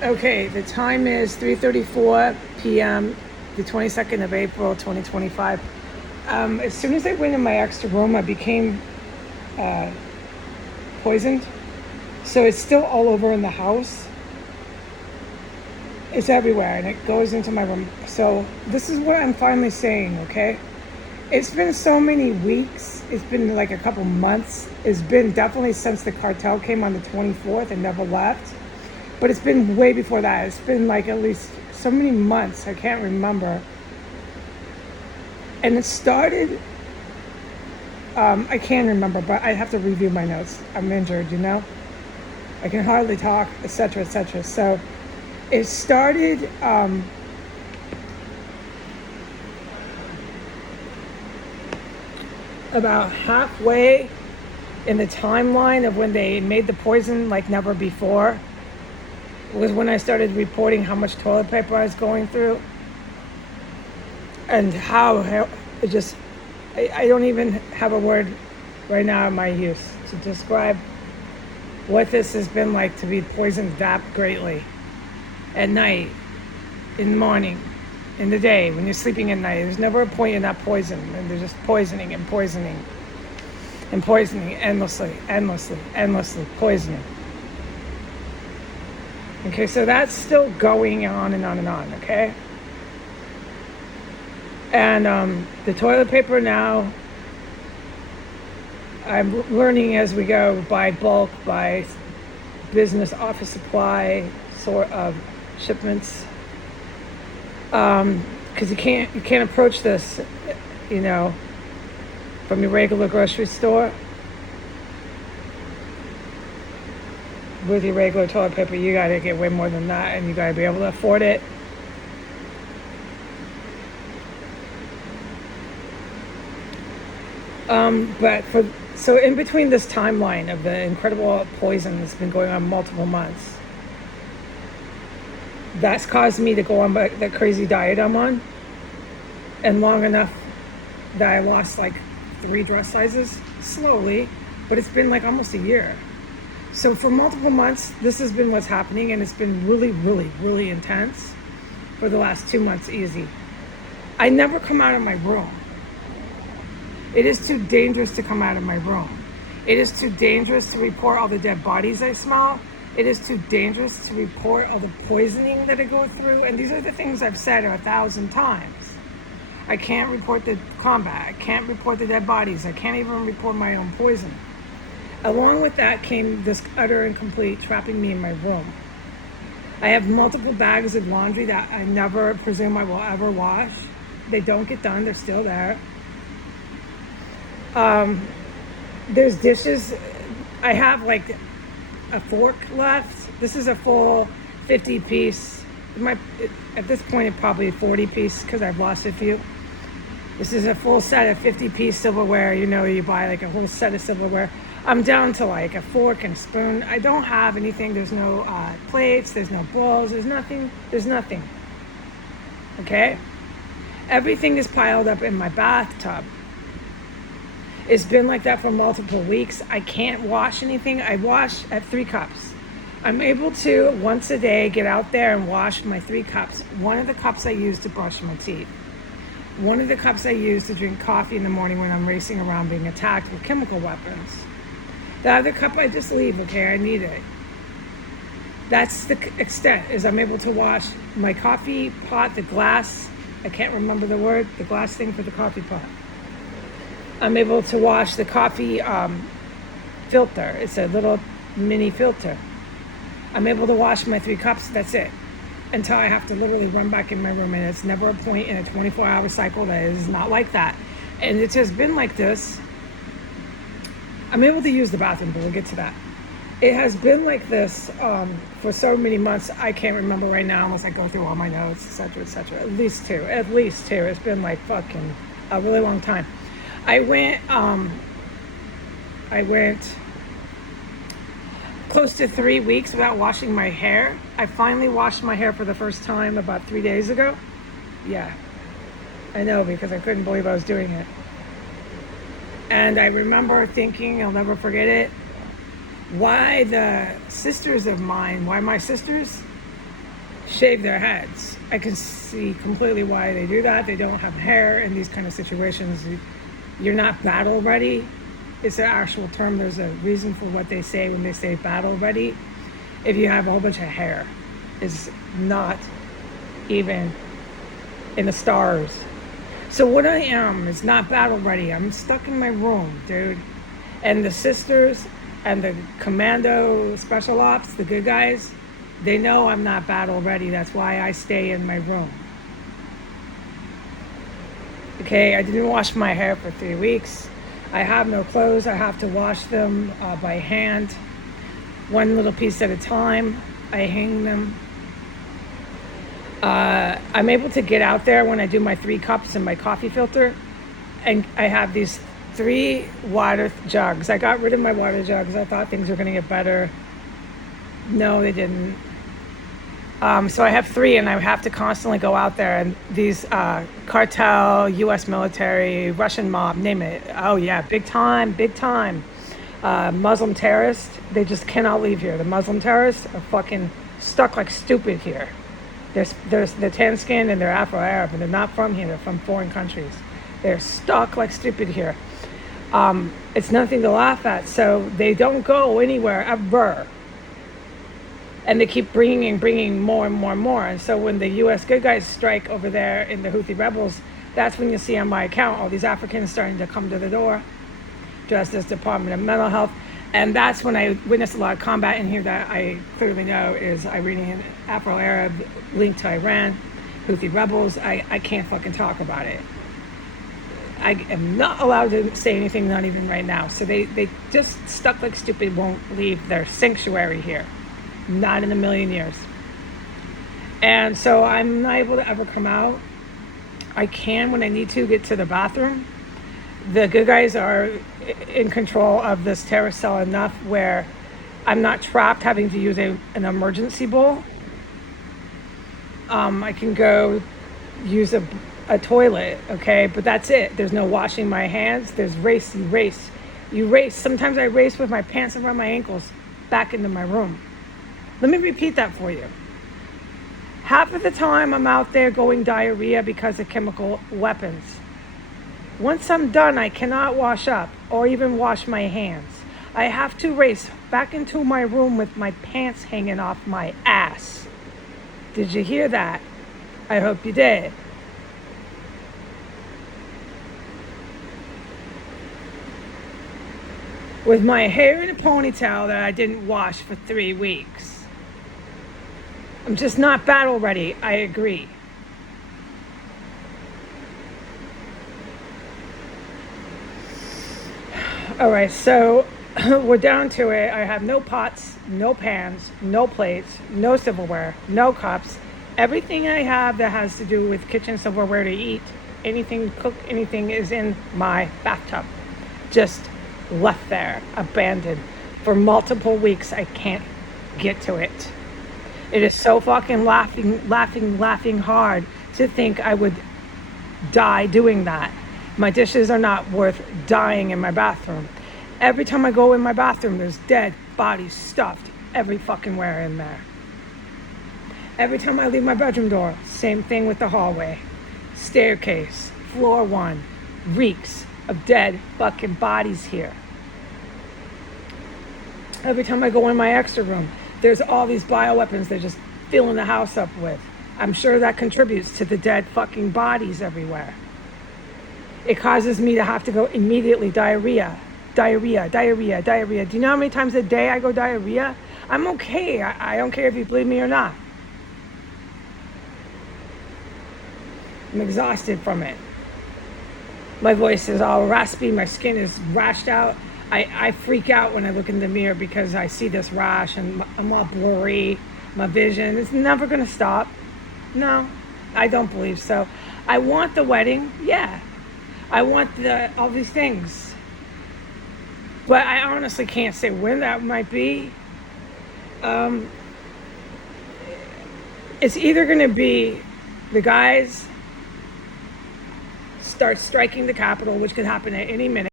Okay, the time is 3:34 p.m., the 22nd of April, 2025. As soon as I went in my extra room, I became poisoned. So it's still all over in the house. It's everywhere and it goes into my room. So this is what I'm finally saying, okay? It's been so many weeks. It's been like a couple months. It's been definitely since the cartel came on the 24th and never left. But it's been way before that. It's been like at least so many months. I can't remember. And it started, I can remember, but I have to review my notes. I'm injured, you know? I can hardly talk, etc., etc. So it started about halfway in the timeline of when they made the poison like never before. Was when I started reporting how much toilet paper I was going through and how it just, I don't even have a word right now in my use to describe what this has been like to be poisoned that greatly at night, in the morning, in the day, when you're sleeping at night. There's never a point you're not poisoned, and they're just poisoning and poisoning and poisoning endlessly, endlessly, endlessly poisoning. Okay, so that's still going on and on and on, okay? And the toilet paper now, I'm learning as we go, by bulk, by business office supply sort of shipments. Because you can't approach this, you know, from your regular grocery store with your regular toilet paper. You gotta get way more than that, and you gotta be able to afford it. So in between this timeline of the incredible poison that's been going on multiple months, that's caused me to go on that crazy diet I'm on, and long enough that I lost like 3 dress sizes slowly, but it's been like almost a year. So for multiple months, this has been what's happening, and it's been really, really, really intense for the last 2 months easy. I never come out of my room. It is too dangerous to come out of my room. It is too dangerous to report all the dead bodies I smell. It is too dangerous to report all the poisoning that I go through. And these are the things I've said 1,000 times. I can't report the combat. I can't report the dead bodies. I can't even report my own poison. Along with that came this utter and complete trapping me in my room. I have multiple bags of laundry that I never presume I will ever wash. They don't get done. They're still there. There's dishes. I have like a fork left. This is a full 50 piece. At this point, it's probably a 40 piece because I've lost a few. This is a full set of 50 piece silverware. You know, you buy like a whole set of silverware. I'm down to like a fork and a spoon. I don't have anything. There's no plates. There's no bowls. There's nothing. There's nothing. Okay? Everything is piled up in my bathtub. It's been like that for multiple weeks. I can't wash anything. I wash at 3 cups. I'm able to, once a day, get out there and wash my 3 cups. One of the cups I use to brush my teeth. One of the cups I use to drink coffee in the morning when I'm racing around being attacked with chemical weapons. The other cup I just leave, okay? I need it. That's the extent, is I'm able to wash my coffee pot, the glass. I can't remember the word, the glass thing for the coffee pot. I'm able to wash the coffee filter. It's a little mini filter. I'm able to wash my 3 cups. That's it. Until I have to literally run back in my room. And it's never a point in a 24-hour cycle that is not like that. And it has been like this. I'm able to use the bathroom, but we'll get to that. It has been like this for so many months. I can't remember right now unless I go through all my notes, etc., etc. At least two. It's been like fucking a really long time. I went close to 3 weeks without washing my hair. I finally washed my hair for the first time about 3 days ago. Yeah, I know, because I couldn't believe I was doing it. And I remember thinking, I'll never forget it, why my sisters shave their heads. I can see completely why they do that. They don't have hair in these kind of situations. You're not battle ready. It's an actual term. There's a reason for what they say when they say battle ready. If you have a whole bunch of hair, it's not even in the stars. So what I am is not battle ready. I'm stuck in my room, dude. And the sisters and the commando special ops, the good guys, they know I'm not battle ready. That's why I stay in my room. Okay, I didn't wash my hair for 3 weeks. I have no clothes. I have to wash them by hand, one little piece at a time. I hang them. I'm able to get out there when I do my 3 cups and my coffee filter, and I have these 3 water jugs. I got rid of my water jugs. I thought things were going to get better. No, they didn't. So I have 3, and I have to constantly go out there, and these cartel, U.S. military, Russian mob, name it. Oh yeah, big time. Muslim terrorists, they just cannot leave here. The Muslim terrorists are fucking stuck like stupid here. They're tan skinned and they're Afro-Arab, and they're not from here. They're from foreign countries. They're stuck like stupid here. It's nothing to laugh at. So they don't go anywhere ever. And they keep bringing more and more and more. And so when the U.S. good guys strike over there in the Houthi rebels, that's when you see on my account all these Africans starting to come to the door. Justice Department of Mental Health. And that's when I witnessed a lot of combat in here that I clearly know is Iranian, Afro-Arab, linked to Iran, Houthi rebels. I can't fucking talk about it. I am not allowed to say anything, not even right now. So they just stuck like stupid, won't leave their sanctuary here. Not in a million years. And so I'm not able to ever come out. I can, when I need to, get to the bathroom. The good guys are in control of this terrorist cell enough where I'm not trapped having to use an emergency bowl. I can go use a toilet, okay? But that's it. There's no washing my hands. There's race. You race. Sometimes I race with my pants around my ankles back into my room. Let me repeat that for you. Half of the time I'm out there going diarrhea because of chemical weapons. Once I'm done, I cannot wash up or even wash my hands. I have to race back into my room with my pants hanging off my ass. Did you hear that? I hope you did. With my hair in a ponytail that I didn't wash for 3 weeks. I'm just not battle ready. I agree. All right, so we're down to it. I have no pots, no pans, no plates, no silverware, no cups. Everything I have that has to do with kitchen silverware to eat, anything, cook anything is in my bathtub. Just left there, abandoned. For multiple weeks, I can't get to it. It is so fucking laughing hard to think I would die doing that. My dishes are not worth dying in my bathroom. Every time I go in my bathroom, there's dead bodies stuffed every fucking where in there. Every time I leave my bedroom door, same thing with the hallway. Staircase, floor 1, reeks of dead fucking bodies here. Every time I go in my extra room, there's all these bioweapons they're just filling the house up with. I'm sure that contributes to the dead fucking bodies everywhere. It causes me to have to go immediately diarrhea. Do you know how many times a day I go diarrhea? I'm okay. I don't care if you believe me or not. I'm exhausted from it. My voice is all raspy. My skin is rashed out. I freak out when I look in the mirror because I see this rash and I'm all blurry. My vision is never going to stop. No, I don't believe so. I want the wedding. Yeah. I want all these things. But I honestly can't say when that might be. It's either going to be the guys start striking the Capitol, which could happen at any minute.